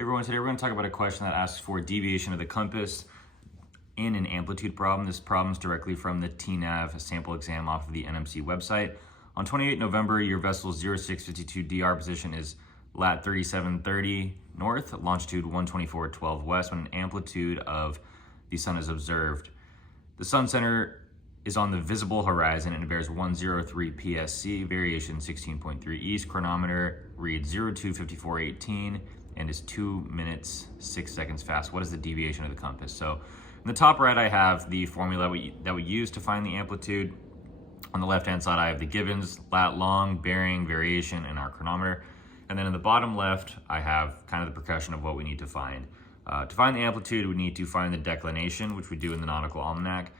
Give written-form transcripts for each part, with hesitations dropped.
Hey everyone, today we're going to talk about a question that asks for deviation of the compass in an amplitude problem. This problem is directly from the TNAV sample exam off of the NMC website. On 28 November, your vessel's 0652 DR position is lat 3730 north, longitude 124.12 west, when an amplitude of the sun is observed. The sun center is on the visible horizon and it bears 103 PSC, variation 16.3 east, chronometer reads 025418 and is 2 minutes 6 seconds fast. What is the deviation of the compass? So in the top right, I have the formula that we use to find the amplitude. On the left-hand side, I have the givens, lat long, bearing, variation, and our chronometer. And then in the bottom left, I have kind of the percussion of what we need to find. To find the amplitude, we need to find the declination, which we do in the nautical almanac.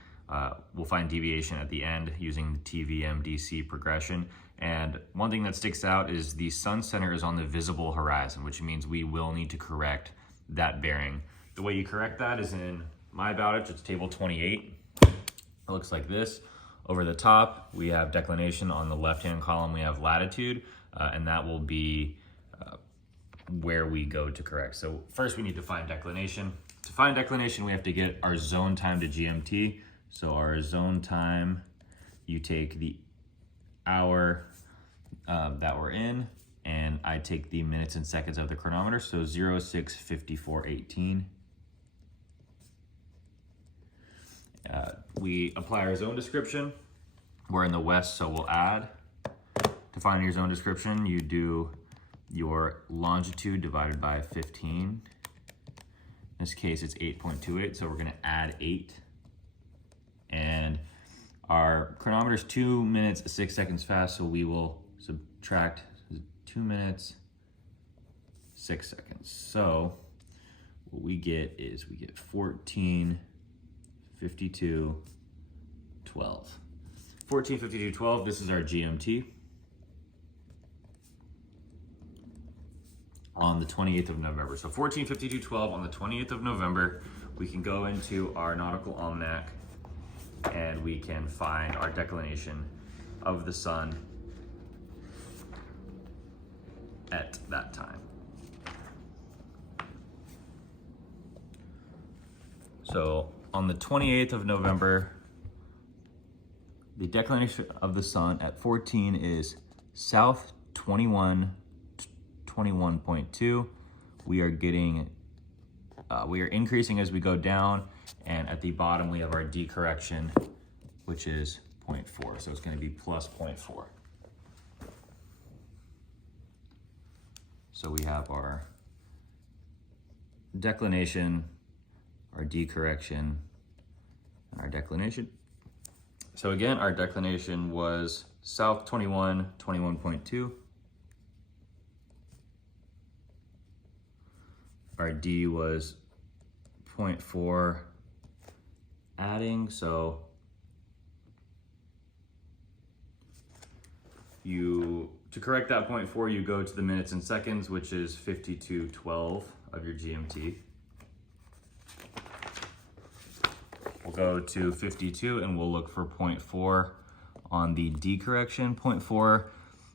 We'll find deviation at the end using the TVMDC progression. And one thing that sticks out is the sun center is on the visible horizon, which means we will need to correct that bearing. The way you correct that is in my Bowditch, it's table 28. It looks like this. Over the top, we have declination. On the left-hand column, we have latitude, and that will be where we go to correct. So first we need to find declination. To find declination, we have to get our zone time to GMT. So our zone time, you take the hour that we're in, and I take the minutes and seconds of the chronometer, so 065418. We apply our zone description. We're in the west, so we'll add. To find your zone description, you do your longitude divided by 15. In this case, it's 8.28, so we're gonna add 8. And our chronometer is 2 minutes 6 seconds fast, so we will subtract 2 minutes 6 seconds. So what we get is we get 14:52:12. 14:52:12. This is our GMT on the 28th of November. So 14:52:12 on the 28th of November, we can go into our nautical almanac and we can find our declination of the sun at that time. So on the 28th of November, the declination of the sun at 14 is south 21.2. We are increasing as we go down, and at the bottom we have our D correction, which is 0.4. So it's going to be plus 0.4. So we have our declination, our D correction, and our declination. So again, our declination was south 21.2. Our D was 0.4 adding, so to correct that 0.4, you go to the minutes and seconds, which is 52:12 of your GMT. We'll go to 52 and we'll look for 0.4 on the D correction. 0.4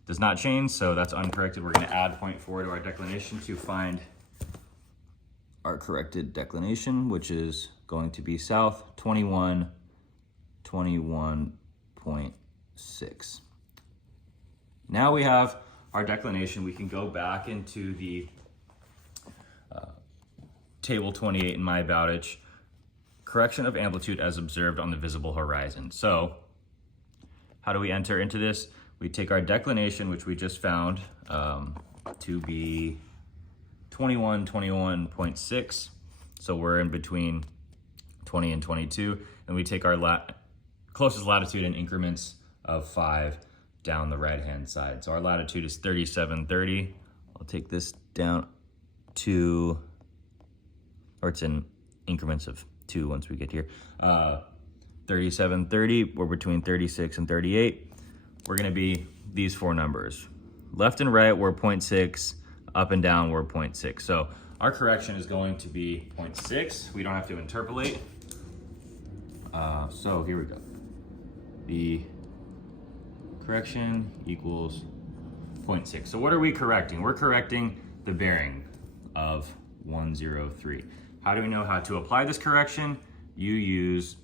does not change, so that's uncorrected. We're gonna add 0.4 to our declination to find our corrected declination, which is going to be south 21.6. Now we have our declination. We can go back into the table 28 in my Bowditch, correction of amplitude as observed on the visible horizon. So how do we enter into this? We take our declination, which we just found to be 21.6. So we're in between 20 and 22. And we take our closest latitude in increments of 5 down the right-hand side. So our latitude is 3730. I'll take this down to, or it's in increments of 2 once we get here. 3730, we're between 36 and 38. We're gonna be these 4 numbers. Left and right, we're 0.6. Up and down, we're 0.6. So our correction is going to be 0.6. We don't have to interpolate. So here we go. The correction equals 0.6. So what are we correcting? We're correcting the bearing of 103. How do we know how to apply this correction? You use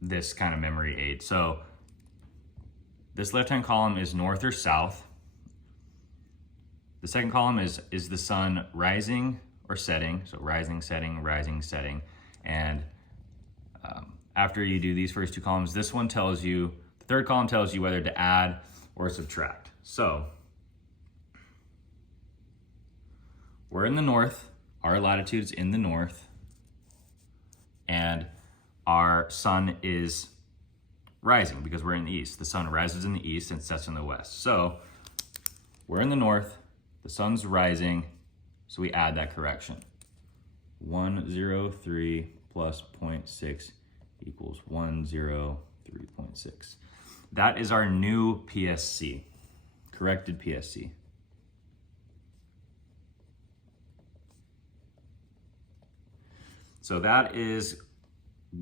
this kind of memory aid. So this left-hand column is north or south. The second column is the sun rising or setting. So rising, setting, rising, setting. And after you do these first two columns, this one tells you, the third column tells you whether to add or subtract. So we're in the north, our latitude's in the north, and our sun is rising because we're in the east. The sun rises in the east and sets in the west. So we're in the north, the sun's rising, so we add that correction. 103 plus 0.6 equals 103.6. That is our new PSC, corrected PSC. So that is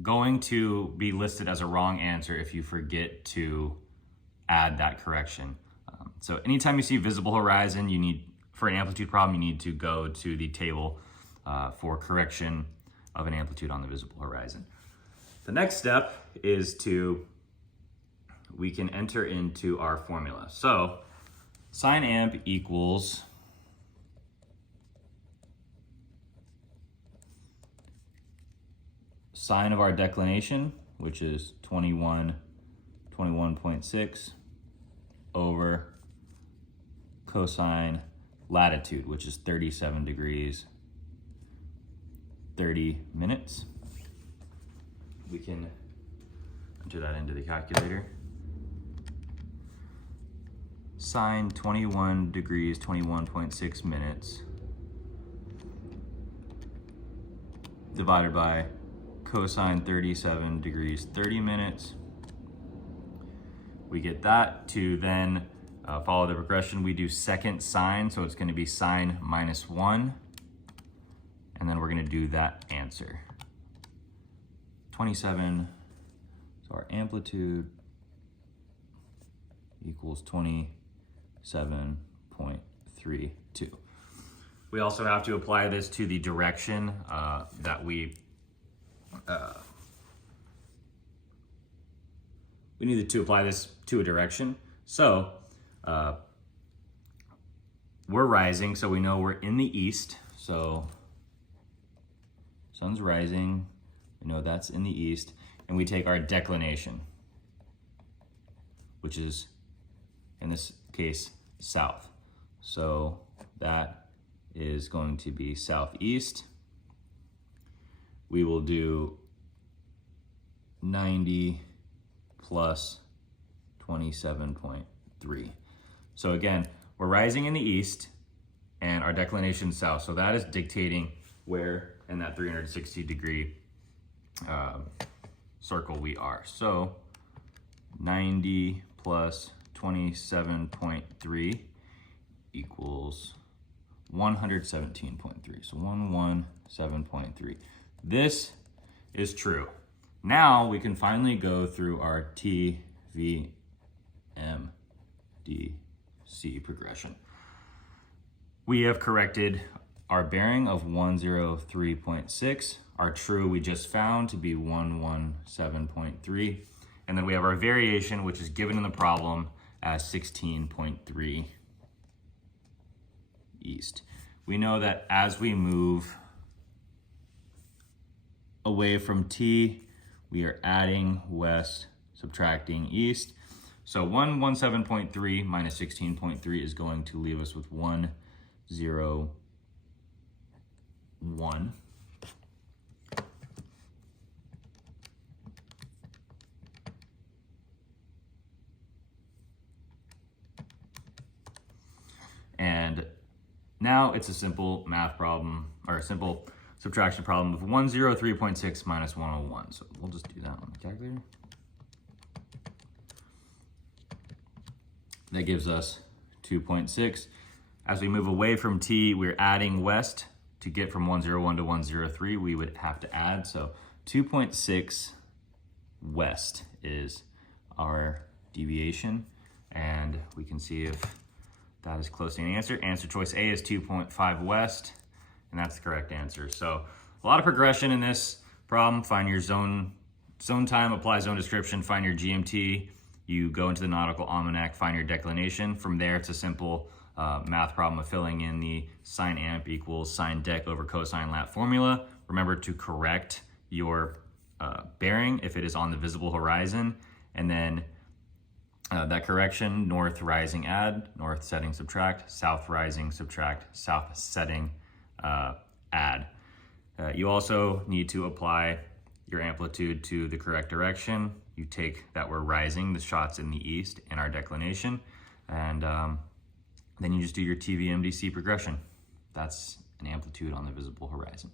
going to be listed as a wrong answer if you forget to add that correction. So anytime you see visible horizon, you need, for an amplitude problem, you need to go to the table for correction of an amplitude on the visible horizon. The next step is we can enter into our formula. So sine amp equals sine of our declination, which is 21.6 over cosine latitude, which is 37 degrees, 30 minutes. We can enter that into the calculator. Sine 21 degrees, 21.6 minutes, divided by cosine 37 degrees, 30 minutes. We get that to then follow the progression. We do second sine, so it's gonna be sine minus 1, and then we're gonna do that answer. 27, so our amplitude equals 27.32. We also have to apply this to the direction that we needed to apply this to a direction. So we're rising, so we know we're in the east. So sun's rising, we know that's in the east, and we take our declination, which is, in this case, south. So that is going to be southeast. We will do 90 plus 27.3. So again, we're rising in the east and our declination south. So that is dictating where in that 360 degree circle we are. So 90 plus 27.3 equals 117.3. So 117.3. This is true. Now we can finally go through our TVMDC progression. We have corrected our bearing of 103.6. Our true we just found to be 117.3. And then we have our variation, which is given in the problem as 16.3 east. We know that as we move away from T, we are adding west, subtracting east. So 117.3 minus 16.3 is going to leave us with 101. And now it's a simple math problem, or a simple subtraction problem of 103.6 minus 101. So we'll just do that on the calculator. That gives us 2.6. As we move away from T, we're adding west. To get from 101 to 103, we would have to add. So 2.6 west is our deviation. And we can see if That is close to an answer. Answer choice A is 2.5 west, and that's the correct answer. So a lot of progression in this problem. Find your zone time, apply zone description, find your GMT. You go into the nautical almanac, find your declination. From there, it's a simple math problem of filling in the sine amp equals sine dec over cosine lat formula. Remember to correct your bearing if it is on the visible horizon, and then that correction: north rising add, north setting subtract, south rising subtract, south setting add. You also need to apply your amplitude to the correct direction. You take that we're rising, the shot's in the east, and our declination, and then you just do your TVMDC progression. That's an amplitude on the visible horizon.